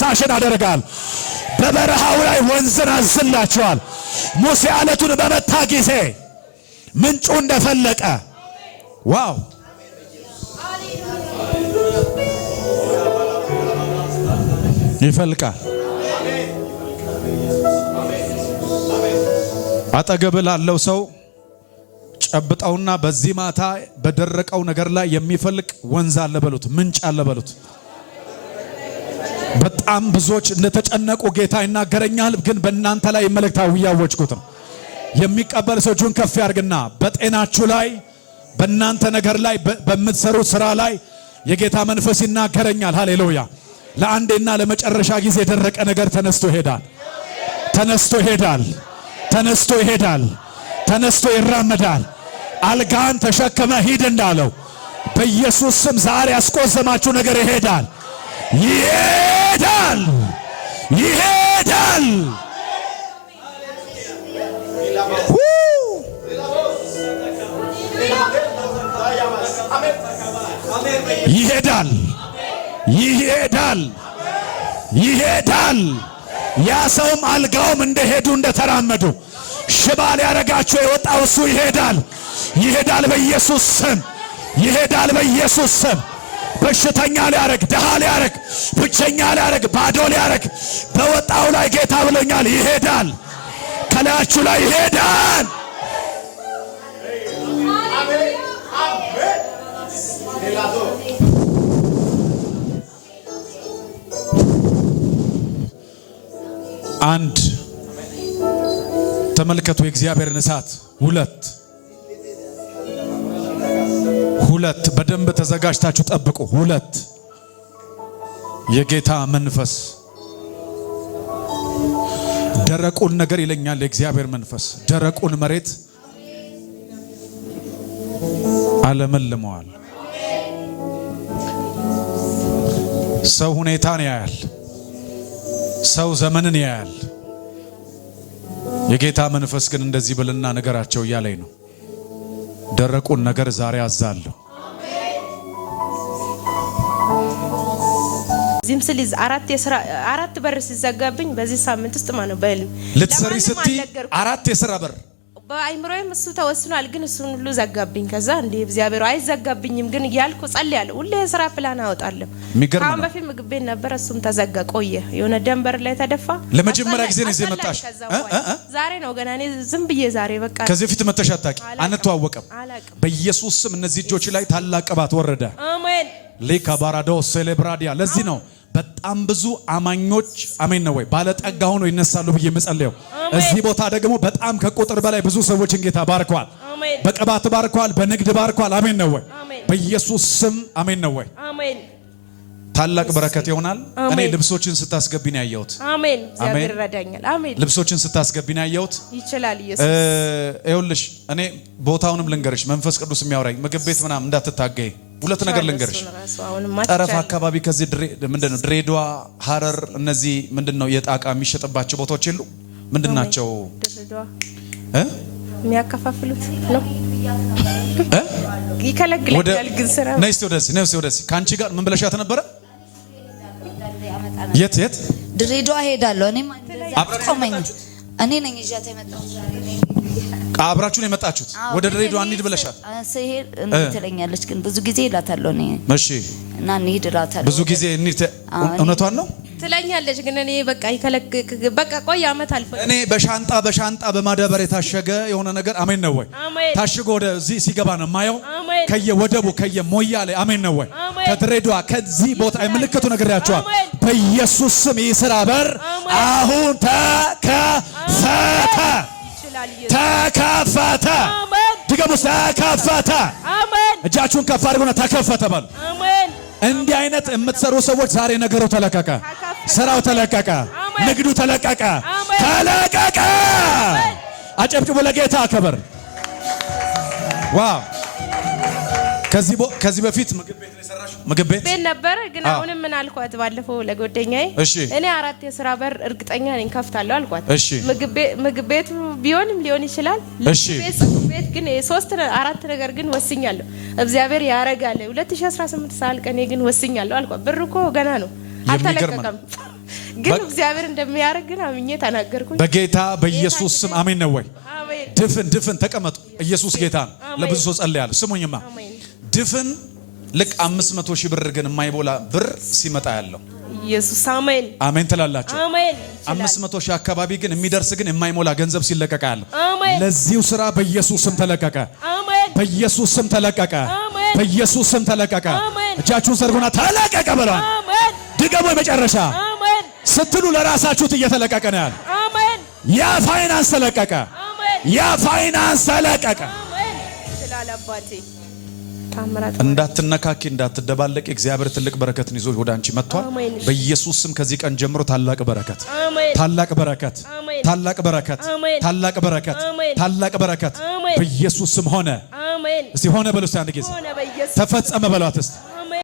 ሳሽን አደርጋል። በበረሃው ላይ ወንዝን አዝላችኋል። ሙሴ አለቱን በመታ ጊዜ ምንጩ እንደፈለቀ ዋው ይፈልቃል። አጠገብ ላለው ሰው ጨብጠውና በዚህ ማታ በደረቀው ነገር ላይ የሚፈልቅ ወንዝ አለ በሉት፣ ምንጭ አለ በሉት። በጣም ብዙዎች እንደተጨነቁ ጌታ ይናገረኛል፣ ግን በእናንተ ላይ መልእክታዊ ያወጅኩት ነው። የሚቀበል ሰው እጁን ከፍ ያርግና በጤናችሁ ላይ በእናንተ ነገር ላይ በምትሰሩት ስራ ላይ የጌታ መንፈስ ይናገረኛል። ሃሌሉያ! ለአንዴና ለመጨረሻ ጊዜ የደረቀ ነገር ተነስቶ ይሄዳል። ተነስቶ ይሄዳል። ተነስቶ ይሄዳል። ተነስቶ ይራመዳል። አልጋን ተሸከመ ሂድ እንዳለው በኢየሱስ ስም ዛሬ ያስቆዘማችሁ ነገር ይሄዳል። ይሄዳል። ይሄዳል። ይሄዳል። ይሄዳል። ይሄዳል። ያ ሰውም አልጋውም እንደሄዱ እንደተራመዱ ሽባ ሊያረጋቸው የወጣው እሱ ይሄዳል። ይሄዳል በኢየሱስ ስም። ይሄዳል በኢየሱስ ስም። በሽተኛ ሊያረግ፣ ደሃ ሊያረግ፣ ብቸኛ ሊያረግ፣ ባዶ ሊያረግ በወጣው ላይ ጌታ ብሎኛል። ይሄዳል። ከላያችሁ ላይ ይሄዳል። አንድ ተመልከቱ የእግዚአብሔርን እሳት። ሁለት በደንብ ተዘጋጅታችሁ ጠብቁ። ሁለት የጌታ መንፈስ ደረቁን ነገር ይለኛል። የእግዚአብሔር መንፈስ ደረቁን መሬት አለመልመዋል። ሰው ሁኔታን ያያል። ሰው ዘመንን ያያል። የጌታ መንፈስ ግን እንደዚህ ብልና ነገራቸው እያለኝ ነው። ደረቁን ነገር ዛሬ አዛለሁ። ዚም ስሊዝ አራት በር ሲዘጋብኝ በዚህ ሳምንት ውስጥ ማለት ነው። በል ልትሰሪ ስትይ አራት የሥራ በር በአይምሮዬም እሱ ተወስኗል፣ ግን እሱን ሁሉ ዘጋብኝ። ከዛ እንዴ እግዚአብሔር አይዘጋብኝም ግን እያልኩ ጸልያለሁ። ሁሌ የሥራ ፕላን አወጣለሁ። አሁን በፊት ምግብ ቤት ነበር፣ እሱም ተዘጋ ቆየ። የሆነ ደንበር ላይ ተደፋ። ለመጀመሪያ ጊዜ ነው እዚህ መጣሽ? ዛሬ ነው ገና። እኔ ዝም ብዬ ዛሬ በቃ ከዚህ በፊት መተሽ አታውቂ? አንተዋወቅም። በኢየሱስ ስም እነዚህ እጆች ላይ ታላቅ ቅባት ወረደ። አሜን። ሌካ ባራዶ ሴሌብራዲያ። ለዚህ ነው በጣም ብዙ አማኞች አሜን ነው ወይ ባለጠጋ ሆኖ ይነሳሉ ብዬ መጸለየው። እዚህ ቦታ ደግሞ በጣም ከቁጥር በላይ ብዙ ሰዎችን ጌታ ባርኳል። በቅባት ባርኳል፣ በንግድ ባርኳል። አሜን ነው ወይ በኢየሱስ ስም አሜን ነው ወይ። ታላቅ በረከት ይሆናል። እኔ ልብሶችን ስታስገቢ ነው ያየሁት። አሜን። እግዚአብሔር ረዳኛል። አሜን። ልብሶችን ስታስገቢ ነው ያየሁት። ይችላል ኢየሱስ። ይኸውልሽ እኔ ቦታውንም ልንገርሽ፣ መንፈስ ቅዱስ የሚያወራኝ ምግብ ቤት ምናምን እንዳትታገይ። ሁለት ነገር ልንገርሽ። ጠረፍ አካባቢ ከዚህ ምንድነው ድሬዳዋ፣ ሐረር እነዚህ ምንድነው የጣቃ የሚሸጥባቸው ቦታዎች የሉ? ምንድናቸው? ድሬዳዋ የሚያከፋፍሉት ነው። ይከለግላል ግን ስራ ነይስ ወደዚህ ካንቺ ጋር ምን ብለሻት ነበረ? የት ድሬዳዋ ሄዳለሁ። እኔ ቆመኝ። እኔ ነኝ ይዣት የመጣው። አብራችሁ ነው የመጣችሁት? ወደ ድሬዳዋ እንሂድ ብለሻት ሰሄር እንትለኛለች፣ ግን ብዙ ጊዜ እላታለሁ እኔ። እሺ እና እንሂድ እላታለሁ ብዙ ጊዜ እንሂድ። እውነቷን ነው ትለኛለች፣ ግን እኔ በቃ በቃ ቆይ አመት አልፎ እኔ በሻንጣ በማዳበሪያ የታሸገ የሆነ ነገር አሜን ነው ወይ ታሽጎ ወደዚህ ሲገባ ነው ማየው። ከየወደቡ ከየሞያሌ አሜን ነው ወይ ከድሬዳዋ ከዚህ ቦታ ምልክቱ ነግሬያቸዋል። በኢየሱስ ስም ይስራ በር አሁን ተከፈተ። ድገሙስ ተከፈተ። እጃችሁን ከፍ አድርጉና ተከፈተ በሉ። እንዲህ አይነት የምትሰሩ ሰዎች ዛሬ ነገሩ ተለቀቀ፣ ስራው ተለቀቀ፣ ንግዱ ተለቀቀ። አጨብጭቡ ለጌታ ክብር። ዋው! ከዚህ በፊት ምግብ ቤት ነበር፣ ግን አሁንም ምን አልኳት ባለፈው ለጓደኛዬ እኔ አራት የሥራ በር እርግጠኛ ነኝ ከፍታለሁ አልኳት። ምግብ ቤቱ ቢሆንም ሊሆን ይችላል። ቤት ግን አራት ነገር ግን ወስኛለሁ። እግዚአብሔር ያረጋል። 2018 ሳልቅ እኔ ግን ወስኛለሁ አልኳት። ብር እኮ ገና ነው አልተለቀቀም። ግን እግዚአብሔር እንደሚያደርግ ግን አምኜ ተናገርኩኝ። በጌታ በኢየሱስ ስም አሜን ነው ወይ? ድፍን ተቀመጡ። ኢየሱስ ጌታ ነው። ለብዙ ሰው ጸልያለሁ። ስሙኝማ ድፍን ልክ 500 ሺህ ብር ግን የማይሞላ ብር ሲመጣ ያለው ኢየሱስ አሜን አሜን ትላላችሁ። አሜን 500 ሺህ አካባቢ ግን የሚደርስ ግን የማይሞላ ገንዘብ ሲለቀቅ ያለው ለዚሁ ስራ በኢየሱስ ስም ተለቀቀ። በኢየሱስ ስም ተለቀቀ። በኢየሱስ ስም ተለቀቀ። እጃችሁን ዘርጉና ተለቀቀ በሏል። ድገሙ። የመጨረሻ ስትሉ ለራሳችሁ እየተለቀቀ ነው ያለ። ያ ፋይናንስ ተለቀቀ። ያ ፋይናንስ ተለቀቀ። እንዳትነካኪ እንዳትደባለቂ እግዚአብሔር ትልቅ በረከትን ይዞ ወደ አንቺ መጥቷል። በኢየሱስ ስም ከዚህ ቀን ጀምሮ ታላቅ በረከት ታላቅ በረከት ታላቅ በረከት ታላቅ በረከት ታላቅ በረከት በኢየሱስ ስም ሆነ። እስቲ ሆነ በሉ። እስቲ አንድ ጊዜ ተፈጸመ በሏት። እስቲ